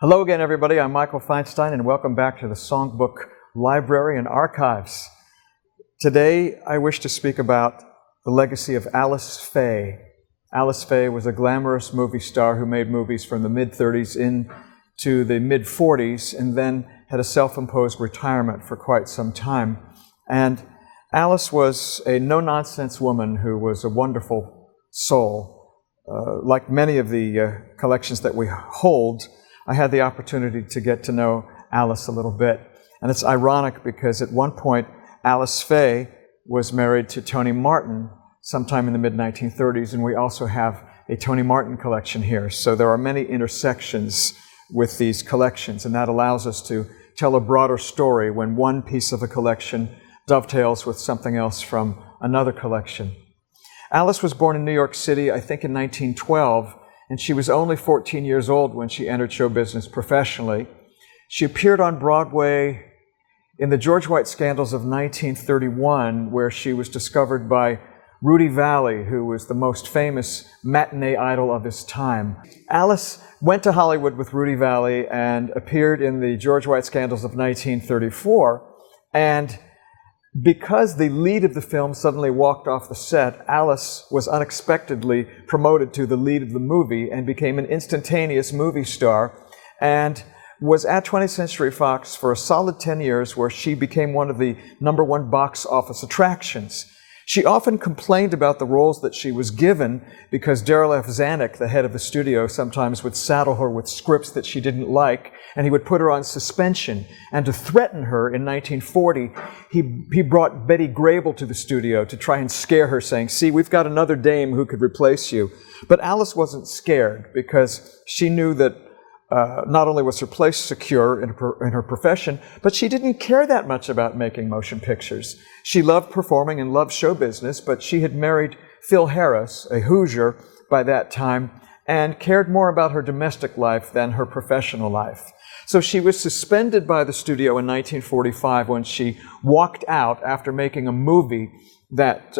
Hello again, everybody. I'm Michael Feinstein, and welcome back to the Songbook Library and Archives. Today, I wish to speak about the legacy of Alice Faye. Alice Faye was a glamorous movie star who made movies from the mid-30s into the mid-40s, and then had a self-imposed retirement for quite some time. And Alice was a no-nonsense woman who was a wonderful soul. Like many of the collections that we hold, I had the opportunity to get to know Alice a little bit. And it's ironic because at one point, Alice Faye was married to Tony Martin sometime in the mid-1930s, and we also have a Tony Martin collection here. So there are many intersections with these collections, and that allows us to tell a broader story when one piece of a collection dovetails with something else from another collection. Alice was born in New York City, I think in 1912, and she was only 14 years old when she entered show business professionally. She appeared on Broadway in the George White Scandals of 1931, where she was discovered by Rudy Vallee, who was the most famous matinee idol of his time. Alice went to Hollywood with Rudy Vallee and appeared in the George White Scandals of 1934, and because the lead of the film suddenly walked off the set, Alice was unexpectedly promoted to the lead of the movie and became an instantaneous movie star, and was at 20th Century Fox for a solid 10 years, where she became one of the #1 box office attractions. She often complained about the roles that she was given because Darryl F. Zanuck, the head of the studio, sometimes would saddle her with scripts that she didn't like, and he would put her on suspension. And to threaten her in 1940, he brought Betty Grable to the studio to try and scare her, saying, "See, we've got another dame who could replace you." But Alice wasn't scared because she knew that not only was her place secure in her profession, but she didn't care that much about making motion pictures. She loved performing and loved show business, but she had married Phil Harris, a Hoosier, by that time, and cared more about her domestic life than her professional life. So she was suspended by the studio in 1945 when she walked out after making a movie that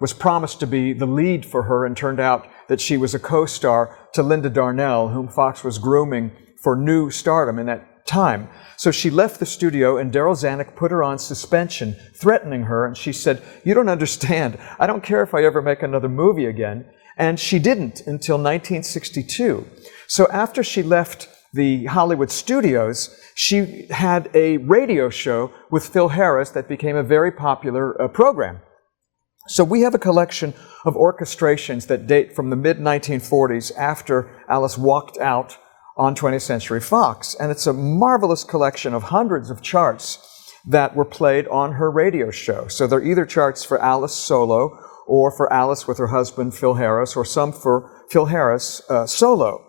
was promised to be the lead for her, and turned out that she was a co-star to Linda Darnell, whom Fox was grooming for new stardom in that time. So she left the studio, and Darryl Zanuck put her on suspension, threatening her, and she said, "You don't understand. I don't care if I ever make another movie again." And she didn't until 1962. So after she left the Hollywood studios, she had a radio show with Phil Harris that became a very popular program. So we have a collection of orchestrations that date from the mid-1940s, after Alice walked out on 20th Century Fox. And it's a marvelous collection of hundreds of charts that were played on her radio show. So they're either charts for Alice solo, or for Alice with her husband, Phil Harris, or some for Phil Harris solo.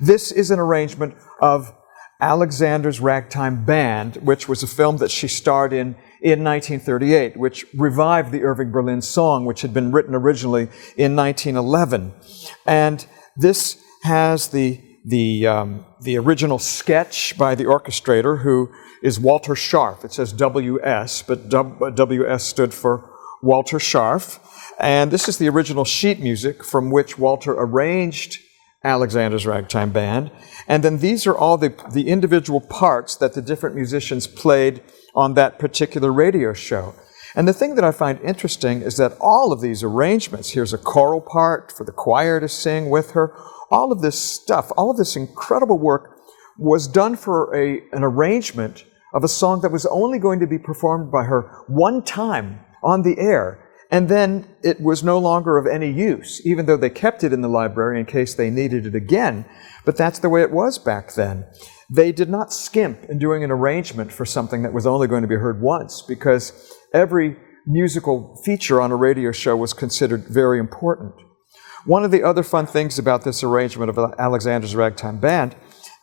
This is an arrangement of Alexander's Ragtime Band, which was a film that she starred in 1938, which revived the Irving Berlin song, which had been written originally in 1911. And this has the original sketch by the orchestrator, who is Walter Scharf. It says WS, but WS stood for Walter Scharf. And this is the original sheet music from which Walter arranged Alexander's Ragtime Band. And then these are all the individual parts that the different musicians played on that particular radio show. And the thing that I find interesting is that all of these arrangements, here's a choral part for the choir to sing with her, all of this stuff, all of this incredible work was done for an arrangement of a song that was only going to be performed by her one time on the air. And then it was no longer of any use, even though they kept it in the library in case they needed it again. But that's the way it was back then. They did not skimp in doing an arrangement for something that was only going to be heard once, because every musical feature on a radio show was considered very important. One of the other fun things about this arrangement of Alexander's Ragtime Band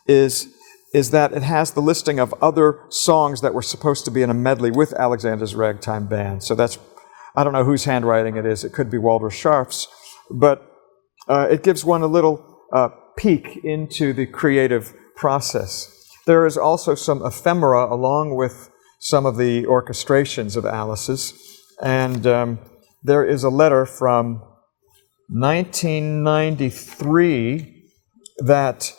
is that it has the listing of other songs that were supposed to be in a medley with Alexander's Ragtime Band. So that's, I don't know whose handwriting it is. It could be Walter Scharf's, but it gives one a little peek into the creative process. There is also some ephemera along with some of the orchestrations of Alice's, and there is a letter from 1993 that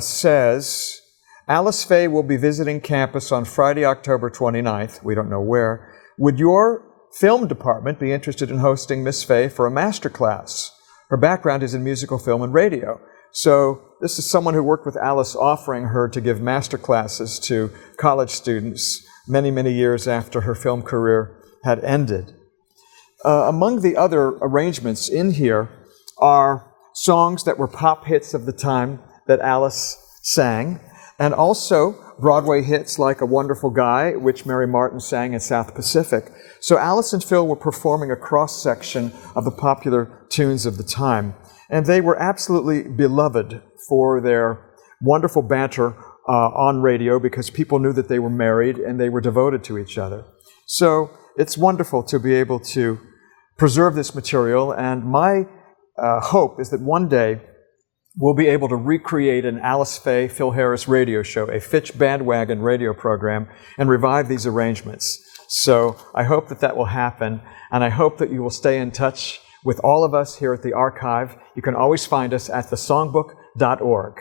says, Alice Faye will be visiting campus on Friday, October 29th. We don't know where. Would your film department be interested in hosting Miss Faye for a master class? Her background is in musical film and radio. So this is someone who worked with Alice, offering her to give master classes to college students many, many years after her film career had ended. Among the other arrangements in here are songs that were pop hits of the time that Alice sang, and also Broadway hits like A Wonderful Guy, which Mary Martin sang in South Pacific. So Alice and Phil were performing a cross-section of the popular tunes of the time, and they were absolutely beloved for their wonderful banter on radio, because people knew that they were married and they were devoted to each other. So it's wonderful to be able to preserve this material, and my hope is that one day we'll be able to recreate an Alice Faye, Phil Harris radio show, a Fitch bandwagon radio program, and revive these arrangements. So I hope that that will happen, and I hope that you will stay in touch with all of us here at the archive. You can always find us at thesongbook.org.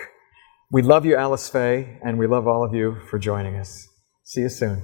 We love you, Alice Faye, and we love all of you for joining us. See you soon.